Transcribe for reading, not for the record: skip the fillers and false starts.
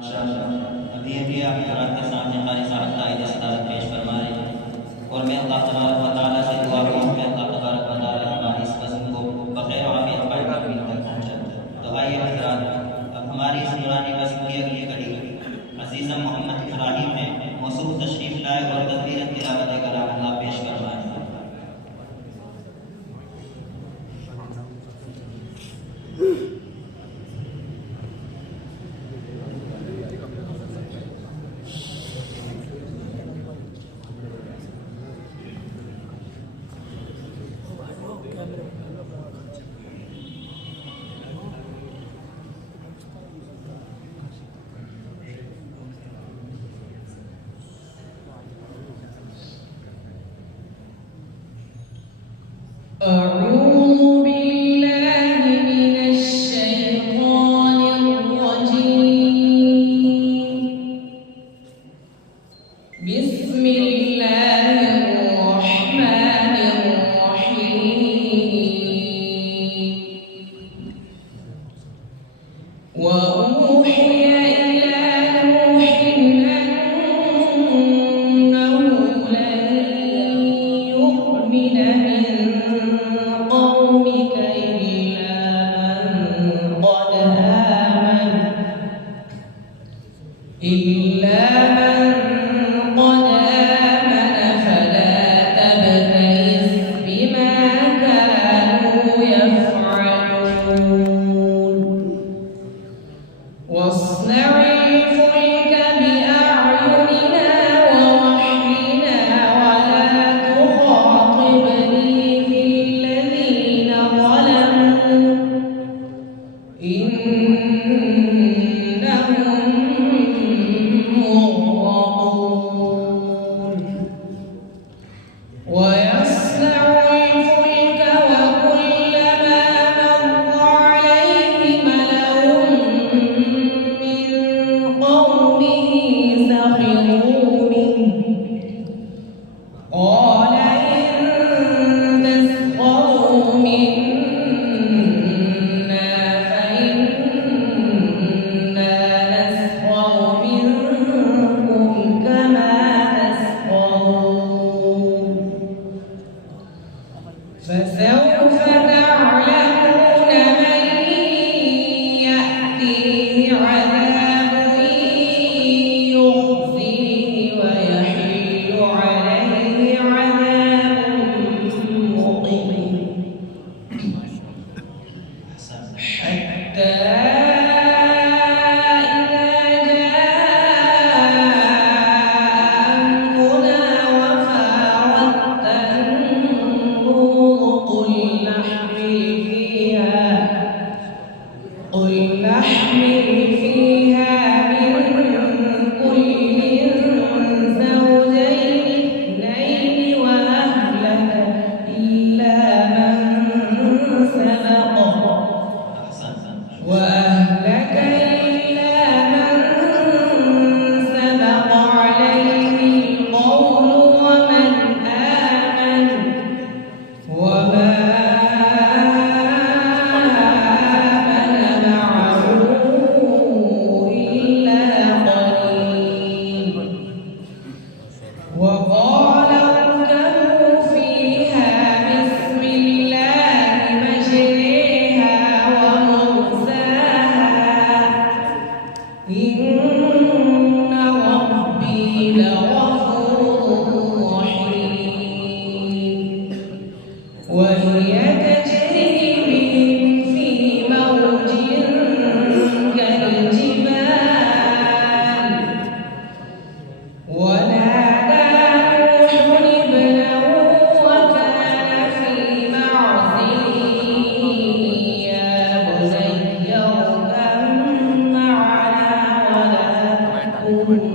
अभी आप हज़रात के सामने क़ारी साहब ताईद सदारत पेश फरमा रहे हैं और मैं अल्लाह तबारक व तआला से दुआ करूँ कि अल्लाह तबारक व तआला हमारी इस बज़्म को बख़ैर और आफ़ियत तक पहुँचाए। तो आइए हज़रात, अब हमारी इस नूरानी बज़्म की अगली कड़ी अज़ीज़म मोहम्मद इब्राहीम हैं, मौसूफ़ तशरीफ़ लाए और तदबीरन तिलावत कलामुल्लाह पेश फरमाएँ। أعوذ بالله من الشيطان الرجيم. بسم الله الرحمن الرحيم. وأوحي إلى نوح أنه لن يؤمن من قومك إلا من قد آمن فلا تبتئس بما كانوا يفعلون. واصنع الفلك بأعيننا ووحينا ولا تخاطبني في الذين ظلموا إنهم مغرقون. ويصنع الفلك وكلما مر عليه ملأ من قومه سخروا منه قال إن تسخروا منا فإنا نسخر منكم كما تسخرون. فسوف تعلمون من يأتيه عذاب يخزيه ويحل عليه عذاب مقيم. حتى إذا جاء أمرنا وفارت النور قل نحمل فيها من كل زوجين اثنين وأهلك إلا من سبق عليه القول ومن آمن وما آمن معه إلا قليل. وقال اركبوا فيها بسم الله مجريها ومرساها إن ربي لغفور رحيم. وهي تجري بهم في موج كالجبال. ونادى نوح ابنه وكان في معزل يا بني اركب معنا ولا تكن